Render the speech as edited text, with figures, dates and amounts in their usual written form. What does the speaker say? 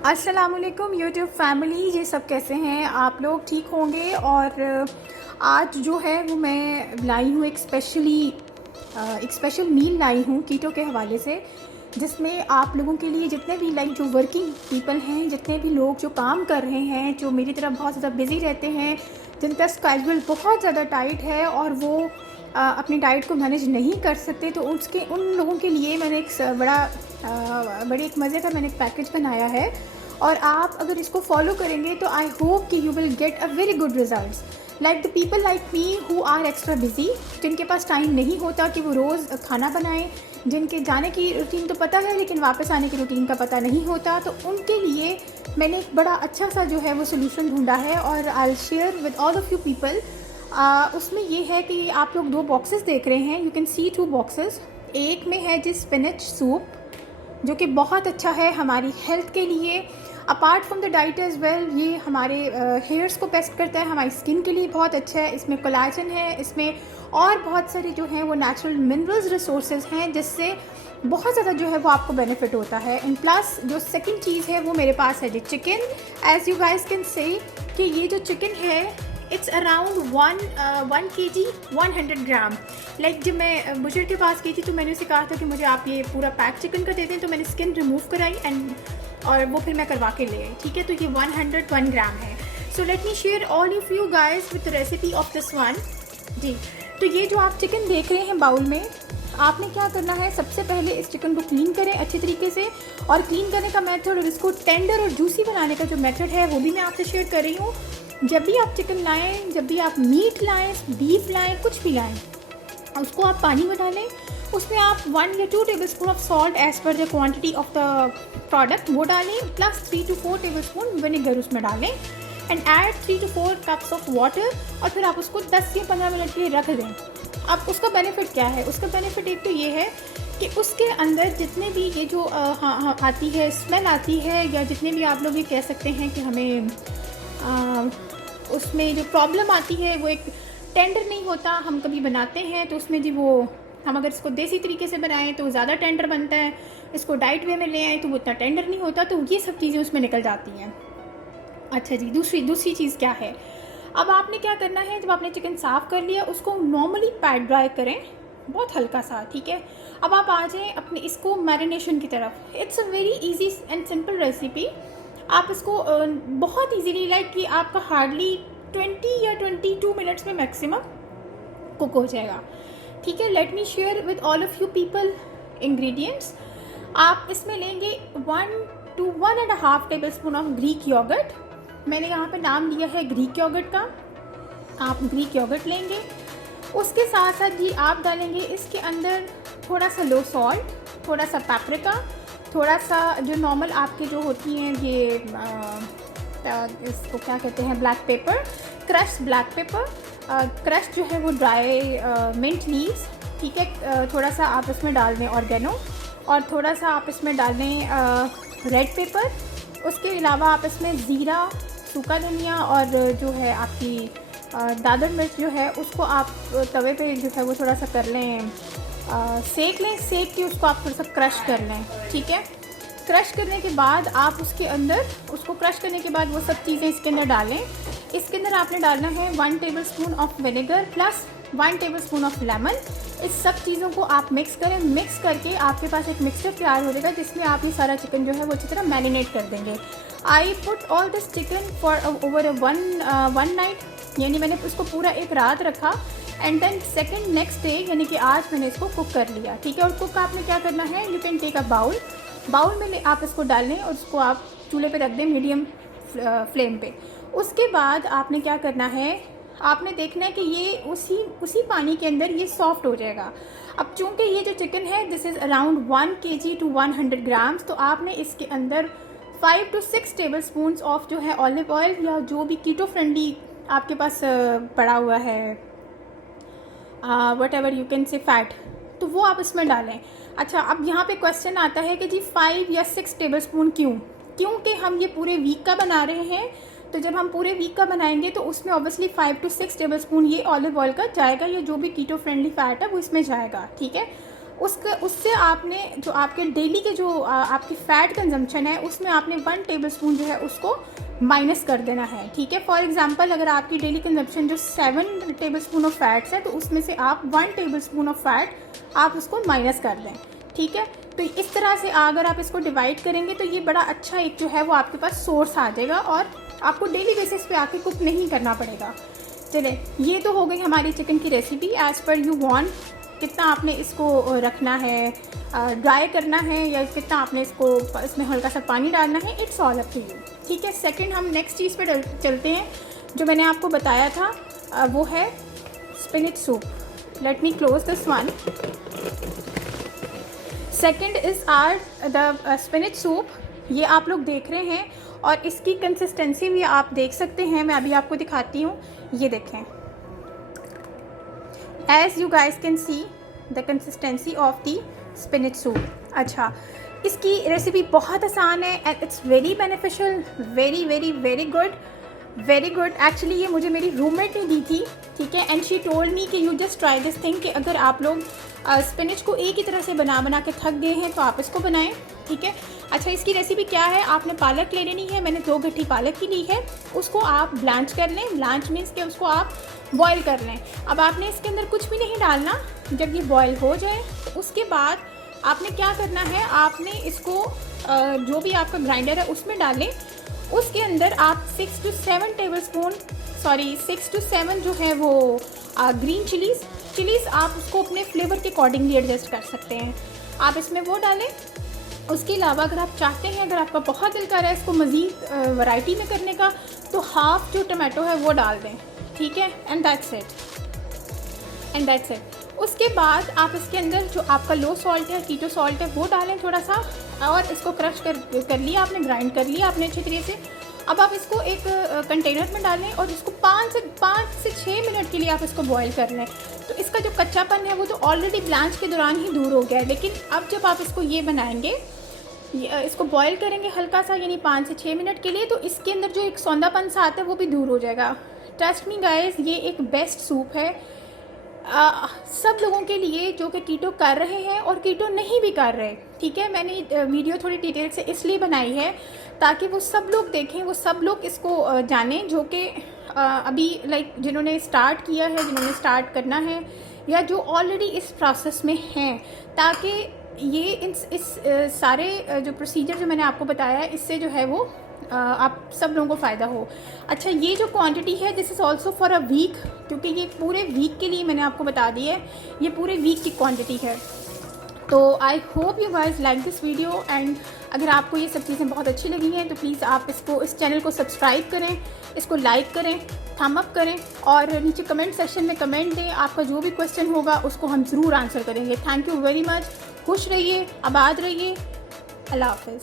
अस्सलामुअलैकुम YouTube family, ये सब कैसे हैं आप लोग? ठीक होंगे। और आज जो है वो मैं लाई हूँ एक स्पेशल मील लाई हूँ कीटो के हवाले से, जिसमें आप लोगों के लिए जितने भी जो वर्किंग पीपल हैं, जितने भी लोग जो काम कर रहे हैं, जो मेरी तरह बहुत ज़्यादा बिज़ी रहते हैं, जिनका स्केड्यूल बहुत ज़्यादा टाइट है और वो अपनी डाइट को मैनेज नहीं कर सकते, तो उन लोगों के लिए मैंने बड़ी एक मज़े का मैंने एक पैकेज बनाया है। और आप अगर इसको फॉलो करेंगे तो आई होप कि you will get a very good results. Like the people like me who are extra busy, जिनके पास टाइम नहीं होता कि वो रोज़ खाना बनाएं, जिनके जाने की रूटीन तो पता है लेकिन वापस आने की रूटीन का पता नहीं होता, तो उनके लिए मैंने एक बड़ा अच्छा सा जो है वो सोल्यूशन ढूंढा है और I will share with all of you people. उसमें ये है कि आप लोग 2 बॉक्सेस देख रहे हैं, यू कैन सी 2 बॉक्सेस। एक में है जी स्पिनच सूप, जो कि बहुत अच्छा है हमारी हेल्थ के लिए, apart from the diet as well. ये हमारे हेयर्स को बेस्ट करता है, हमारी स्किन के लिए बहुत अच्छा है। इसमें कोलाजन है, इसमें और बहुत सारे जो हैं वो नेचुरल मिनरल्स रिसोर्सेज हैं, जिससे बहुत ज़्यादा जो है वो आपको बेनिफिट होता है। एंड प्लस जो सेकंड चीज़ है वो मेरे पास है जी chicken. As you guys can say कि ये जो चिकन है it's around 1 kg 100 gram. Like जब मैं बुशर के पास गई थी तो मैंने उसे कहा था कि मुझे आप ये पूरा पैक चिकन का दे दें, तो मैंने स्किन रिमूव कराई और वो फिर मैं करवा के ले आई। ठीक है, तो ये 101 ग्राम है। So let me share all of you guys with recipe of this one जी। तो ये जो आप चिकन देख रहे हैं बाउल में, आपने क्या करना है, सबसे पहले इस चिकन को क्लीन करें अच्छे तरीके से। और क्लीन करने का मेथड और इसको टेंडर और जूसी बनाने का जो मेथड है वो भी मैं आपसे शेयर कर रही हूँ। जब भी आप चिकन लाएं, जब भी आप मीट लाएं, बीफ लाएं, कुछ भी लाएं, उसको आप पानी में डालें। उसमें आप 1 या 2 tablespoon of salt as per the quantity of the product वो डालें, प्लस 3 to 4 टेबलस्पून विनेगर उसमें डालें and add 3 to 4 cups of water. और फिर आप उसको 10 या 15 मिनट के लिए रख दें। अब उसका बेनिफिट क्या है? उसका बेनिफिट एक तो ये है कि उसके अंदर जितने भी ये जो आती है, स्मेल आती है, या जितने भी आप लोग ये कह सकते हैं कि हमें उसमें जो प्रॉब्लम आती है वो एक टेंडर नहीं होता। हम कभी बनाते हैं तो उसमें जी वो हम अगर इसको देसी तरीके से बनाएं तो ज़्यादा टेंडर बनता है, इसको डाइट वे में ले आएँ तो वो इतना टेंडर नहीं होता, तो ये सब चीज़ें उसमें निकल जाती हैं। अच्छा जी, दूसरी चीज़ क्या है? अब आपने क्या करना है, जब आपने चिकन साफ़ कर लिया उसको नॉर्मली पैट ड्राई करें, बहुत हल्का सा। ठीक है, अब आप आ जाएँ अपने इसको मैरिनेशन की तरफ। It's a very easy and simple recipe. आप इसको बहुत ईजीली, लाइक कि आपका हार्डली 20 या 22 मिनट्स में मैक्सिमम कुक हो जाएगा। ठीक है, let me share with all of you people ingredients. आप इसमें लेंगे 1 to 1.5 tablespoon of Greek yogurt. मैंने यहाँ पे नाम लिया है ग्रीक योगर्ट का, आप ग्रीक योगर्ट लेंगे। उसके साथ साथ जी आप डालेंगे इसके अंदर थोड़ा सा लो सॉल्ट, थोड़ा सा पेपरिका, थोड़ा सा जो नॉर्मल आपके जो होती हैं ये इसको क्या कहते हैं, black pepper, crush black pepper, crush जो है वो ड्राई मिंट लीव्स। ठीक है, थोड़ा सा आप इसमें डाल दें ऑर्गेनो, और थोड़ा सा आप इसमें डाल दें रेड पेपर। उसके अलावा आप इसमें ज़ीरा, सूखा धनिया और जो है आपकी दादर मिर्च जो है उसको आप तवे पे जो है वो थोड़ा सा कर लें, सेक लें, सेक के उसको आप थोड़ा सा क्रश कर लें। ठीक है, क्रश करने के बाद आप उसके अंदर, उसको क्रश करने के बाद वो सब चीज़ें इसके अंदर डालें। इसके अंदर आपने डालना है 1 tablespoon of vinegar plus 1 tablespoon of lemon. इस सब चीज़ों को आप मिक्स करें। मिक्स करके आपके पास एक मिक्सचर तैयार हो जाएगा, जिसमें आप ये सारा चिकन जो है वो अच्छी तरह मैरिनेट कर देंगे। I put all this chicken for over one night, यानी मैंने उसको पूरा एक रात रखा and then second next day यानी कि आज मैंने इसको कुक कर लिया। ठीक है, और कुक आपने क्या करना है, you can take a bowl में आप इसको डाल लें और उसको आप चूल्हे पे रख दें मीडियम फ्लेम पे। उसके बाद आपने क्या करना है, आपने देखना है कि ये उसी पानी के अंदर ये सॉफ्ट हो जाएगा। अब चूँकि ये जो चिकन है this is around 1 kg to 100 grams, तो आपने इसके अंदर 5 to 6 टेबलस्पून ऑफ जो है ऑलिव ऑयल या जो भी कीटो फ्रेंडली आपके पास पड़ा हुआ है, what ever you can say fat, तो वो आप इसमें डालें। अच्छा, अब यहाँ पे क्वेश्चन आता है कि जी 5 या 6 टेबलस्पून क्योंकि हम ये पूरे वीक का बना रहे हैं, तो जब हम पूरे वीक का बनाएंगे तो उसमें ऑब्वियसली 5 to 6 टेबलस्पून ये ऑलिव ऑयल का जाएगा, या जो भी कीटो फ्रेंडली फैट है वो इसमें जाएगा। ठीक है, उससे आपने जो आपके डेली के जो आपकी फ़ैट कंजम्पशन है उसमें आपने 1 टेबलस्पून जो है उसको माइनस कर देना है, ठीक है। फॉर एग्जांपल अगर आपकी डेली कंजम्पशन जो 7 टेबलस्पून ऑफ फैट्स है तो उसमें से आप 1 टेबलस्पून ऑफ फैट आप उसको माइनस कर दें, ठीक है। तो इस तरह से अगर आप इसको डिवाइड करेंगे तो ये बड़ा अच्छा एक जो है वो आपके पास सोर्स आ जाएगा और आपको डेली बेसिस पे आके कुक नहीं करना पड़ेगा। चलिए, ये तो हो गई हमारी चिकन की recipe as per you want. कितना आपने इसको रखना है, ड्राई करना है या कितना आपने इसमें हल्का सा पानी डालना है, it's all up to you, ठीक है। सेकंड हम नेक्स्ट चीज़ पे चलते हैं जो मैंने आपको बताया था, वो है spinach soup. Let me close this one. Second is are the spinach soup. ये आप लोग देख रहे हैं और इसकी कंसिस्टेंसी भी आप देख सकते हैं, मैं अभी आपको दिखाती हूँ। ये देखें, as you guys can see the consistency of the spinach soup. अच्छा, इसकी रेसिपी बहुत आसान है and it's very beneficial, very very very good, very good. Actually ये मुझे मेरी रूममेट ने दी थी, ठीक है, एंड शी टोल्ड मी कि you just try this thing, कि अगर आप लोग स्पिनच को एक ही तरह से बना के थक गए हैं तो आप इसको बनाएं, ठीक है। अच्छा, इसकी रेसिपी क्या है, आपने पालक ले लेनी है। मैंने 2 गट्ठी पालक की ली है, उसको आप ब्लांच कर लें। ब्लांच मीन्स के उसको आप बॉयल कर लें। अब आपने इसके अंदर कुछ भी नहीं डालना। जब ये बॉयल हो जाए तो उसके बाद आपने क्या करना है, आपने इसको जो भी आपका ग्राइंडर है उसमें डालें। उसके अंदर आप 6 to 7 जो है वो ग्रीन चिलीज़ आप उसको अपने फ्लेवर के अकॉर्डिंगली एडजस्ट कर सकते हैं, आप इसमें वो डालें। उसके अलावा अगर आप चाहते हैं, अगर आपका बहुत दिल कर रहा है इसको मज़ीद वैरायटी में करने का, तो हाफ़ जो टमाटो है वो डाल दें, ठीक है। And that's it. उसके बाद आप इसके अंदर जो आपका लो सॉल्ट है, कीटो सॉल्ट है, वो डालें थोड़ा सा, और इसको क्रश कर लिया आपने, ग्राइंड कर लिया आपने अच्छे तरीके से। अब आप इसको एक कंटेनर में डालें और इसको 5 से 6 मिनट के लिए आप इसको बॉईल कर लें। तो इसका जो कच्चापन है वो तो ऑलरेडी ब्लांच के दौरान ही दूर हो गया है, लेकिन अब जब आप इसको ये बनाएंगे, इसको बॉईल करेंगे हल्का सा, यानी 5 से 6 मिनट के लिए, तो इसके अंदर जो एक सौंधापन सा आता है वो भी दूर हो जाएगा। ट्रस्ट मी गाइस, ये एक बेस्ट सूप है सब लोगों के लिए जो कि कीटो कर रहे हैं और कीटो नहीं भी कर रहे, ठीक है। मैंने वीडियो थोड़ी डिटेल से इसलिए बनाई है ताकि वो सब लोग देखें, वो सब लोग इसको जानें जो कि अभी जिन्होंने स्टार्ट किया है, जिन्होंने स्टार्ट करना है, या जो ऑलरेडी इस प्रोसेस में हैं, ताकि ये इस सारे जो प्रोसीजर जो मैंने आपको बताया है, इससे जो है वो आप सब लोगों को फ़ायदा हो। अच्छा, ये जो क्वांटिटी है this is also for a week, क्योंकि ये पूरे वीक के लिए मैंने आपको बता दी है, ये पूरे वीक की क्वांटिटी है। तो I hope you guys like this video, and अगर आपको ये सब चीज़ें बहुत अच्छी लगी हैं तो प्लीज़ आप इस चैनल को सब्सक्राइब करें, इसको लाइक करें, थम अप करें, और नीचे कमेंट सेक्शन में कमेंट दें। आपका जो भी क्वेश्चन होगा उसको हम ज़रूर आंसर करेंगे। Thank you very much. खुश रहिए, आबाद रहिए। अल्लाह हाफ़िज़।